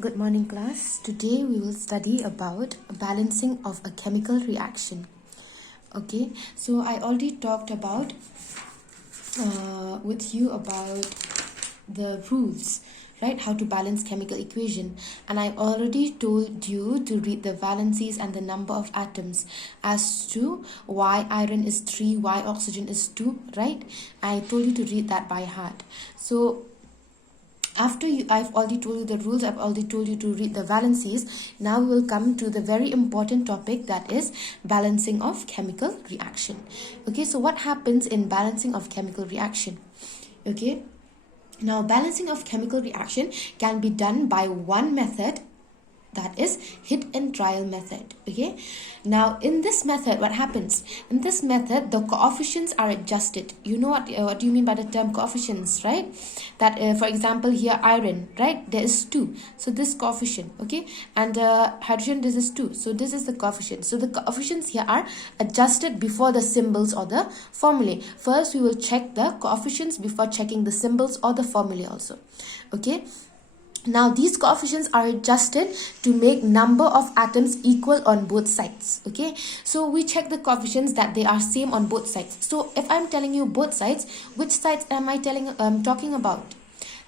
Good morning, class. Today we will study about balancing of a chemical reaction. Okay, so I already talked about with you about the rules, right? How to balance chemical equation, and I already told you to read the valencies and the number of atoms as to why iron is 3, why oxygen is 2, right? I told you to read that by heart. So I've already told you the rules, I've already told you to read the valencies. Now we will come to the very important topic, that is balancing of chemical reaction. Okay, so what happens in balancing of chemical reaction? Okay, now balancing of chemical reaction can be done by one method, that is hit and trial method. Okay, now in this method, what happens? In this method, the coefficients are adjusted. You know what do you mean by the term coefficients, right? That for example here iron, right, there is 2, so this coefficient, okay, and hydrogen, this is 2, so this is the coefficient. So the coefficients here are adjusted before the symbols or the formulae. First we will check the coefficients before checking the symbols or the formulae also. Okay, now these coefficients are adjusted to make number of atoms equal on both sides. Okay, so we check the coefficients that they are same on both sides. So if I'm telling you both sides, which sides am I talking about?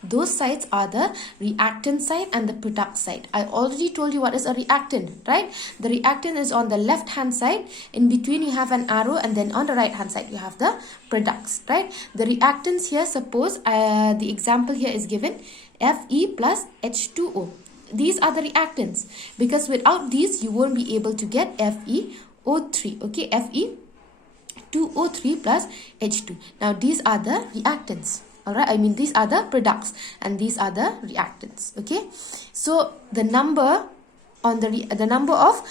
Those sides are the reactant side and the product side. I already told you what is a reactant, right? The reactant is on the left hand side. In between you have an arrow, and then on the right hand side you have the products, right? The reactants here, suppose the example here is given Fe plus H2O. These are the reactants, because without these you won't be able to get FeO3. Okay, Fe2O3 plus H2. Now these are the reactants. Alright, I mean these are the products and these are the reactants. Okay, so the number on the number of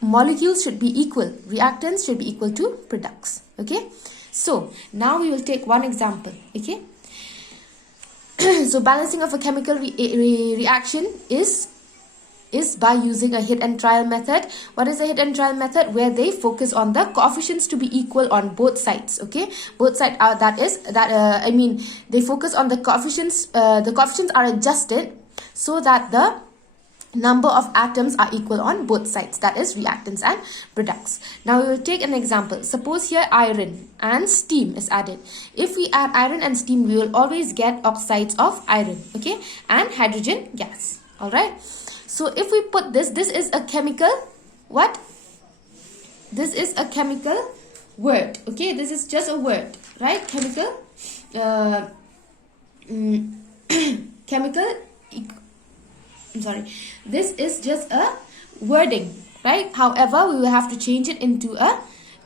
molecules should be equal. Reactants should be equal to products. Okay, so now we will take one example. Okay, so balancing of a chemical reaction is by using a hit and trial method. What is a hit and trial method? Where they focus on the coefficients to be equal on both sides. Okay, both sides are they focus on the coefficients. The coefficients are adjusted so that the number of atoms are equal on both sides, that is reactants and products. Now we will take an example. Suppose here iron and steam is added. If we add iron and steam, we will always get oxides of iron, okay, and hydrogen gas. All right, so if we put this is a chemical, what? This is a chemical word. Okay, this is just a word, right? Chemical chemical this is just a wording, right? However, we will have to change it into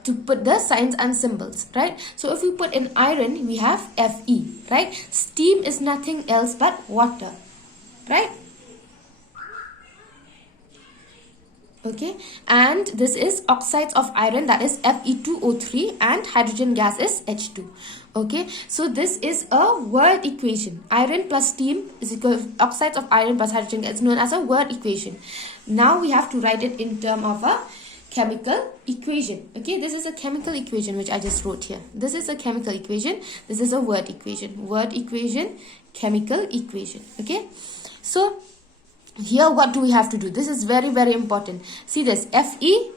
to put the signs and symbols, right? So if we put in iron, we have Fe, right? Steam is nothing else but water, right? Okay, and this is oxides of iron, that is Fe2O3, and hydrogen gas is H2. Okay, so this is a word equation. Iron plus steam is equal to oxides of iron plus hydrogen gas. It's known as a word equation. Now we have to write it in terms of a chemical equation. Okay, this is a chemical equation which I just wrote here. This is a chemical equation. This is a word equation. Word equation, chemical equation. Okay, so here what do we have to do? This is very, very important. See this, Fe,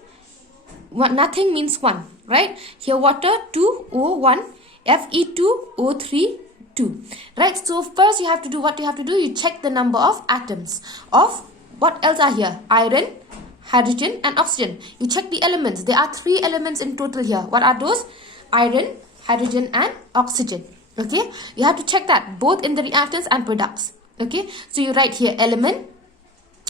nothing means 1, right? Here water, 2O1, Fe2O3, 2, right? So first you have to do what you have to do. You check the number of atoms of what else are here? Iron, hydrogen and oxygen. You check the elements. There are 3 elements in total here. What are those? Iron, hydrogen and oxygen. Okay, you have to check that both in the reactants and products. Okay, so you write here element.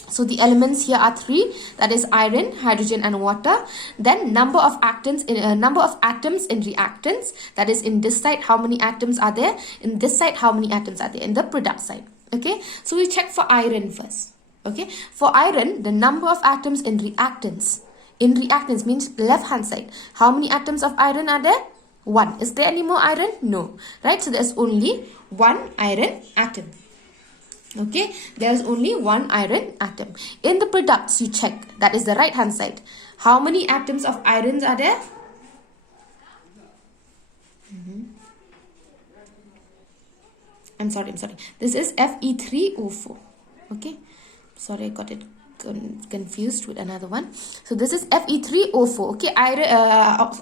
So the elements here are 3, that is iron, hydrogen and water. Then number of atoms in reactants, that is in this side how many atoms are there, in this side how many atoms are there, in the product side. Okay, so we check for iron first. Okay, for iron, the number of atoms in reactants means left hand side. How many atoms of iron are there? 1. Is there any more iron? No, right? So there's only 1 iron atom. Okay, there's only 1 iron atom. In the products, you check, that is the right hand side. How many atoms of irons are there? I'm sorry. This is Fe3O4. Okay, Sorry, I got it confused with another one. So this is Fe3O4. Okay,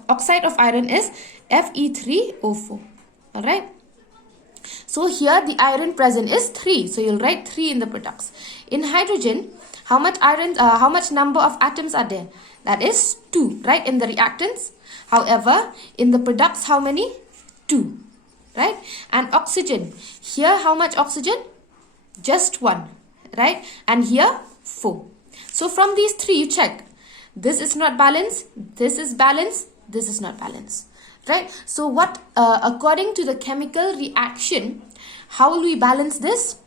oxide of iron is Fe3O4. All right. So here the iron present is 3. So you'll write 3 in the products. In hydrogen, how much iron? How much number of atoms are there? That is 2, right, in the reactants. However, in the products, how many? 2, right? And oxygen, here how much oxygen? Just 1, right? And here 4. So from these 3 you check. This is not balanced, this is balanced, this is not balanced, right? So what, according to the chemical reaction, how will we balance this?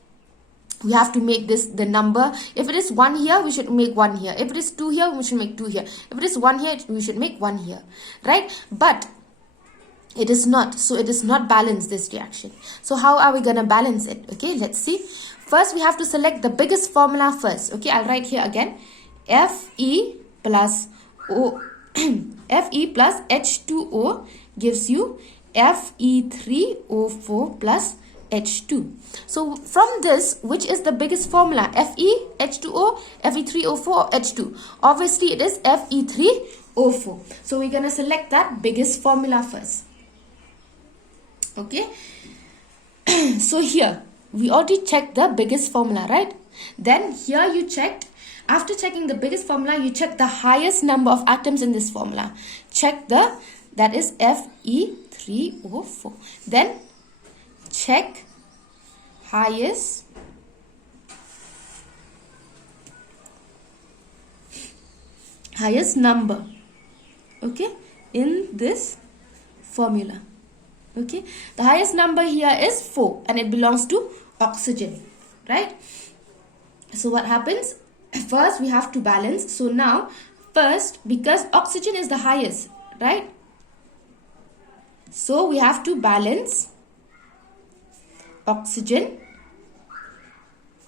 We have to make this the number. If it is 1 here, we should make 1 here. If it is 2 here, we should make 2 here. If it is 1 here, we should make 1 here, right? But it is not. So it is not balanced, this reaction. So how are we going to balance it? Okay, let's see. First, we have to select the biggest formula first. Okay, I'll write here again. Fe plus O Fe plus H2O gives you Fe3O4 plus H2. So from this, which is the biggest formula? Fe, H2O, Fe3O4 or H2? Obviously, it is Fe3O4. So we're going to select that biggest formula first. Okay. So here, we already checked the biggest formula, right? Then here you checked. After checking the biggest formula, you check the highest number of atoms in this formula. Check that is Fe3O4. Then check highest number, okay, in this formula. Okay, the highest number here is 4 and it belongs to oxygen, right? So what happens? First we have to balance. So now first, because oxygen is the highest, right? So we have to balance oxygen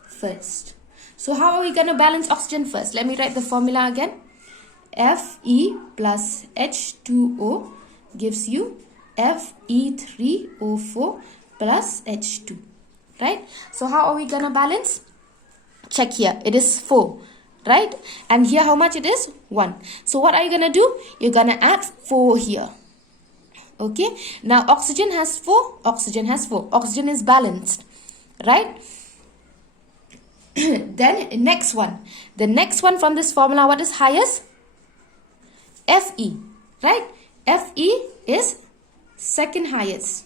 first. So how are we going to balance oxygen first? Let me write the formula again. Fe plus H2O gives you Fe3O4 plus H2, right? So how are we going to balance? Check here. It is 4, right? And here how much it is? 1. So what are you going to do? You're going to add 4 here. Okay. Now oxygen has 4. Oxygen has 4. Oxygen is balanced, right? Then next one. The next one from this formula, what is highest? Fe, right? Fe is second highest.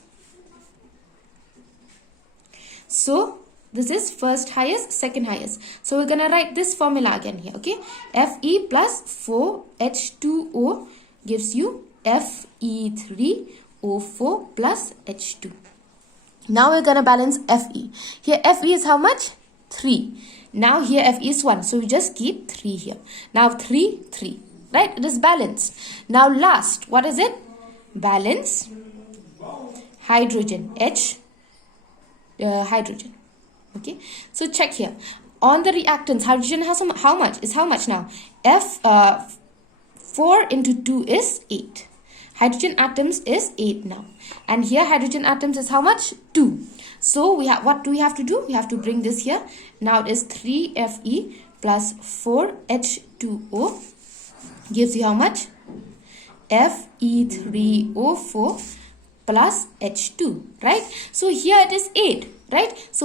So this is first highest, second highest. So we're going to write this formula again here, okay? Fe plus 4H2O gives you Fe3O4 plus H2. Now we're going to balance Fe. Here Fe is how much? 3. Now here Fe is 1. So we just keep 3 here. Now 3, 3. Right? It is balanced. Now last, what is it? Balance hydrogen. Hydrogen. Okay. So check here. On the reactants, hydrogen has how much? Is how much now? 4 into 2 is 8. Hydrogen atoms is 8 now. And here hydrogen atoms is how much? 2. So we have, what do we have to do? We have to bring this here. Now it is 3Fe plus 4H2O gives you how much? Fe3O4 plus H2, right? So here it is 8, right? So